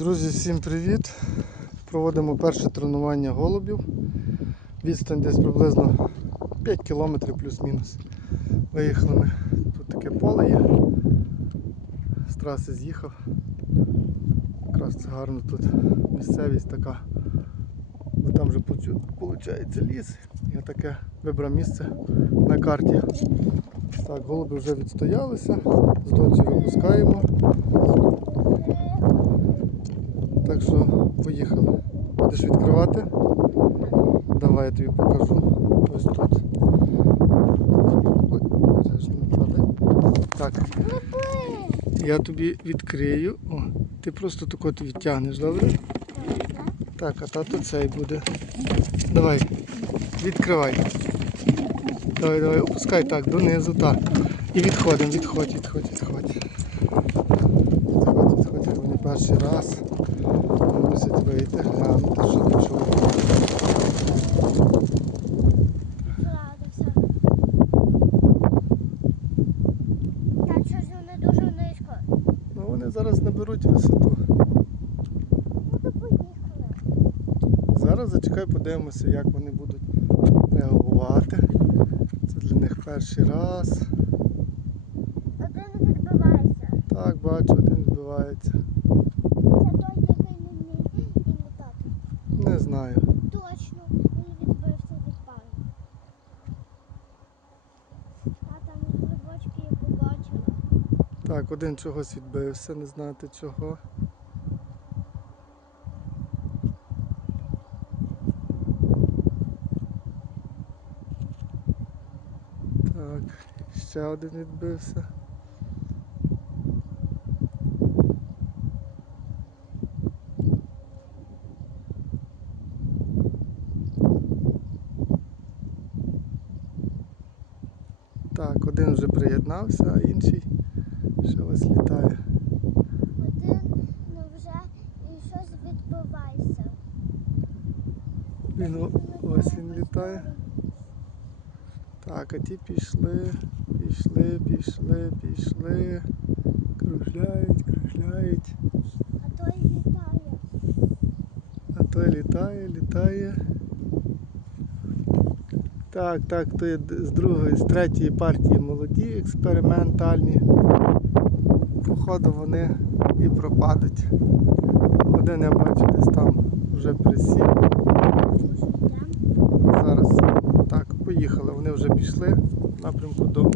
Друзі, всім привіт! Проводимо перше тренування голубів. Відстань десь приблизно 5 кілометрів плюс-мінус. Виїхали ми. Тут таке поле є. З траси з'їхав. Якраз це гарно тут місцевість така. Бо там вже виходить ліс. Я таке вибрав місце на карті. Так, голуби вже відстоялися, з доці випускаємо. Так що поїхали. Будеш відкривати? Давай я тобі покажу. Ось тут. Так. Я тобі відкрию. О, ти просто так от відтягнеш, добре? Так, а тато цей буде. Давай, відкривай. Давай, давай, опускай так, донизу, так. І відходимо, відходь, відходь, відходь. Перший раз. Мусить вийти, глянути, що до чого. Все. Щось вони дуже низько. Ну вони зараз наберуть висоту. Ну. Зараз зачекай, подивимося, як вони будуть реагувати. Це для них перший раз. Один відбивається. Так, бачу, один вбивається. Це той, який не літати. Не знаю. Точно, він відбився від пари. А там грибочки я побачила. Так, один чогось відбився, не знати чого. Так, ще один відбився. Так, один вже приєднався, а інший ще ось літає. Один, ну вже і щось відбувається. Він ось він літає. Так, а ті пішли, пішли, пішли, пішли. Кружляють, кружляють. А той літає. А той літає, літає. Так, так, то є з другої, з третьої партії молоді експериментальні. Походу вони і пропадуть. Один я бачу десь там вже присів. Зараз так, поїхали. Вони вже пішли в напрямку дому.